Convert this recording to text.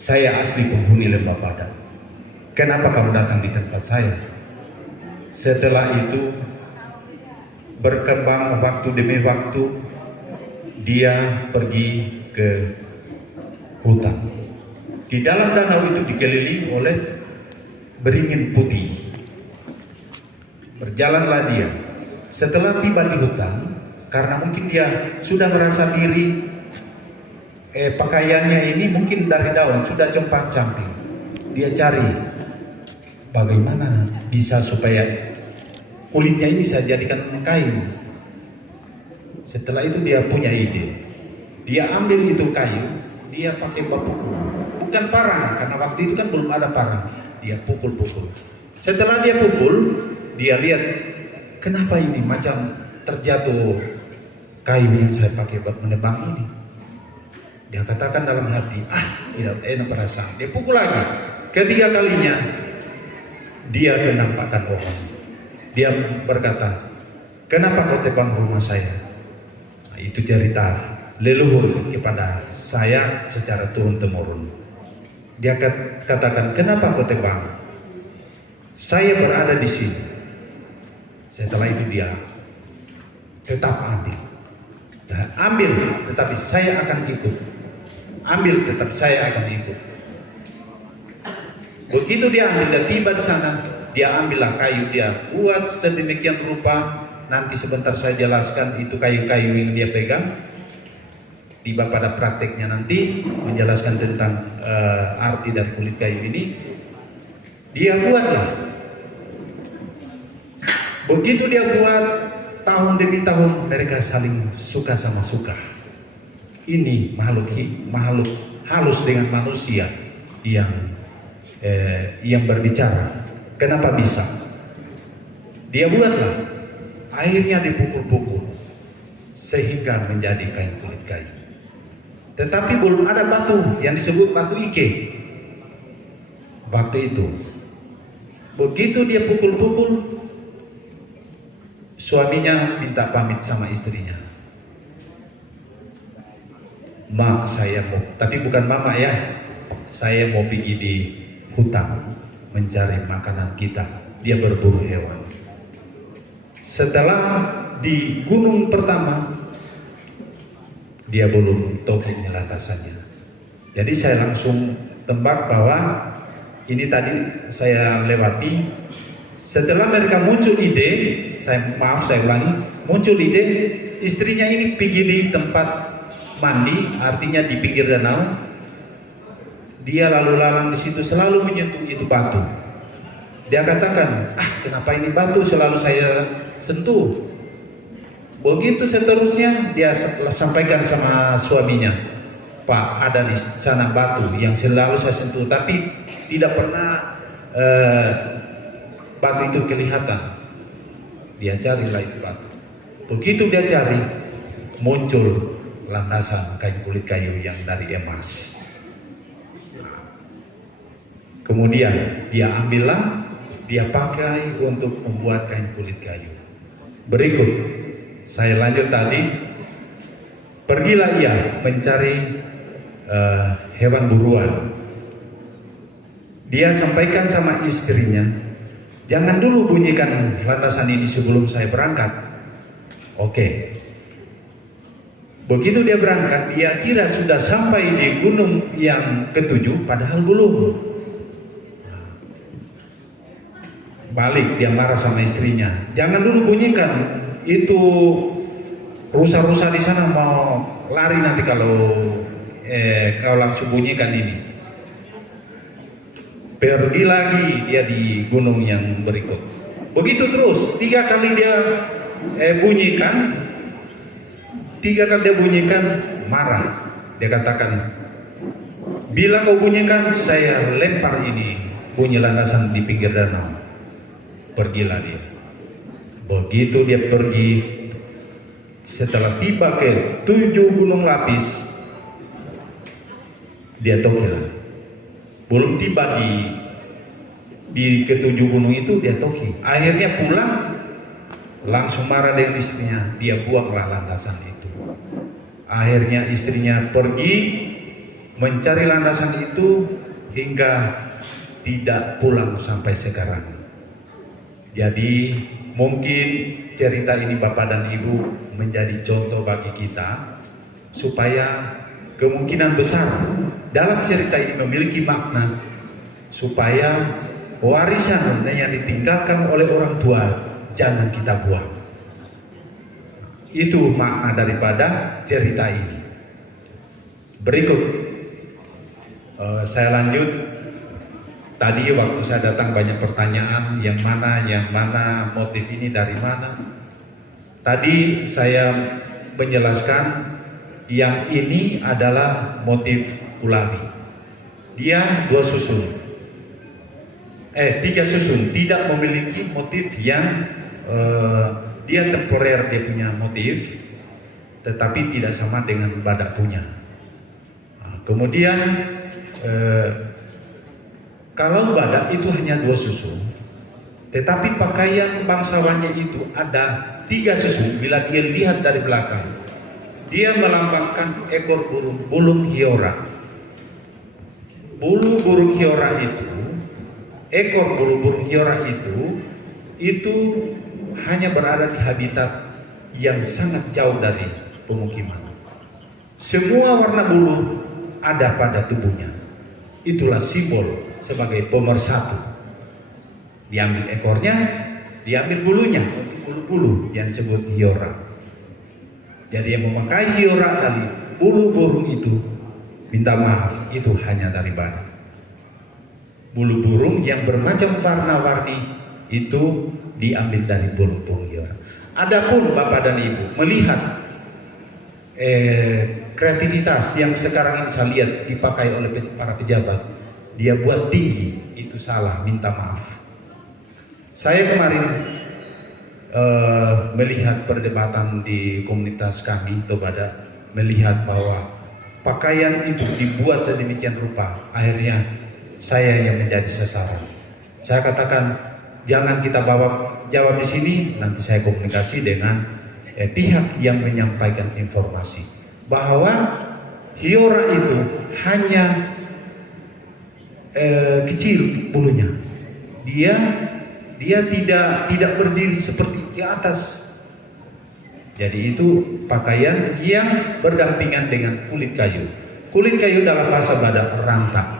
Saya asli penghuni Lembah Badak. Kenapa kamu datang di tempat saya? Setelah itu berkembang waktu demi waktu, dia pergi ke hutan. Di dalam danau itu dikelilingi oleh beringin putih. Berjalanlah dia. Setelah tiba di hutan, karena mungkin dia sudah merasa diri, pakaiannya ini mungkin dari daun sudah compang-camping. Dia cari bagaimana bisa supaya kulitnya ini saya jadikan kain. Setelah itu dia punya ide. Dia ambil itu kayu, dia pakai batu, bukan parang, karena waktu itu kan belum ada parang. Dia pukul-pukul. Setelah dia pukul, dia lihat kenapa ini macam terjatuh kayu yang saya pakai buat menebang ini. Dia katakan dalam hati, tidak enak perasaan. Dia pukul lagi. Ketiga kalinya dia kenampakan orang. Dia berkata, kenapa kau tebang rumah saya? Nah, itu cerita leluhur kepada saya secara turun-temurun. Dia katakan, kenapa kau tebang? Saya berada di sini. Setelah itu dia tetap ambil. Ambil, tetapi saya akan ikut. Ambil, tetap saya akan ikut. Begitu dia ambil dan tiba di sana, dia ambillah kayu, dia buat sedemikian rupa. Nanti sebentar saya jelaskan itu kayu-kayu yang dia pegang. Tiba pada prakteknya nanti menjelaskan tentang arti dari kulit kayu ini. Dia buatlah. Begitu dia buat, tahun demi tahun mereka saling suka sama suka. Ini makhluk halus dengan manusia yang berbicara. Kenapa bisa? Dia buatlah, akhirnya dipukul-pukul sehingga menjadi kain kulit kayu. Tetapi belum ada batu yang disebut batu ike waktu itu. Begitu dia pukul-pukul, suaminya minta pamit sama istrinya. Mak, saya mau, tapi bukan mama ya, saya mau pergi di hutan mencari makanan kita. Dia berburu hewan. Setelah di gunung pertama, dia belum tahu ini landasannya. Jadi saya langsung tebak bahwa ini tadi saya lewati. Setelah mereka muncul ide, saya ulangi, muncul ide, istrinya ini pergi di tempat mandi, artinya di pinggir danau. Dia lalu lalang di situ, selalu menyentuh itu batu. Dia katakan, kenapa ini batu selalu saya sentuh? Begitu seterusnya dia sampaikan sama suaminya, Pak, ada di sana batu yang selalu saya sentuh, tapi tidak pernah batu itu kelihatan. Dia carilah itu batu. Begitu dia cari, muncul landasan kain kulit kayu yang dari emas. Kemudian dia ambillah, dia pakai untuk membuat kain kulit kayu. Berikut saya lanjut tadi. Pergilah ia mencari hewan buruan. Dia sampaikan sama istrinya, jangan dulu bunyikan landasan ini sebelum saya berangkat. Oke. Begitu dia berangkat, dia kira sudah sampai di gunung yang ketujuh, padahal belum. Balik, dia marah sama istrinya. Jangan dulu bunyikan, itu rusa-rusa di sana mau lari nanti kalau kau langsung bunyikan ini. Pergi lagi dia di gunung yang berikut. Begitu terus, 3 kali dia bunyikan, 3 kali dia bunyikan, marah. Dia katakan, bila kau bunyikan, saya lempar ini bunyi landasan di pinggir danau. Pergilah dia. Begitu dia pergi, setelah tiba ke 7 gunung lapis, dia tokilah. Belum tiba di ke-7 gunung itu, dia toki. Akhirnya pulang, langsung marah dengan istrinya. Dia buanglah landasan itu. Akhirnya istrinya pergi mencari landasan itu hingga tidak pulang sampai sekarang. Jadi mungkin cerita ini Bapak dan Ibu menjadi contoh bagi kita supaya kemungkinan besar dalam cerita ini memiliki makna supaya warisan yang ditinggalkan oleh orang tua jangan kita buang. Itu makna daripada cerita ini. Berikut saya lanjut. Tadi waktu saya datang banyak pertanyaan, yang mana motif ini dari mana. Tadi saya menjelaskan yang ini adalah motif Kulawi. Dia 2 susun, 3 susun, tidak memiliki motif yang dia temporer, dia punya motif, tetapi tidak sama dengan Badak punya. Nah, kemudian kalau Badak itu hanya 2 susun, tetapi pakaian bangsawannya itu ada 3 susun. Bila dia lihat dari belakang, dia melambangkan ekor burung hiora. Bulu burung hiora itu, ekor burung hiora itu hanya berada di habitat yang sangat jauh dari pemukiman. Semua warna bulu ada pada tubuhnya. Itulah simbol sebagai pemersatu. Diambil ekornya, diambil bulunya untuk bulu-bulu yang disebut hiora. Jadi yang memakai hiora dari bulu burung itu, minta maaf, itu hanya dari Badak. Bulu burung yang bermacam warna-warni itu diambil dari bulu burung hiora. Adapun Bapak dan Ibu melihat kreativitas yang sekarang ini saya lihat dipakai oleh para pejabat, dia buat tinggi, itu salah, minta maaf. Saya kemarin melihat perdebatan di komunitas kami Tobadak, melihat bahwa pakaian itu dibuat sedemikian rupa, akhirnya saya yang menjadi sasaran. Saya katakan jangan kita jawab di sini, nanti saya komunikasi dengan pihak yang menyampaikan informasi bahwa hiora itu hanya kecil bulunya. Dia tidak berdiri seperti di atas. Jadi itu pakaian yang berdampingan dengan kulit kayu. Kulit kayu dalam bahasa Badak rantak.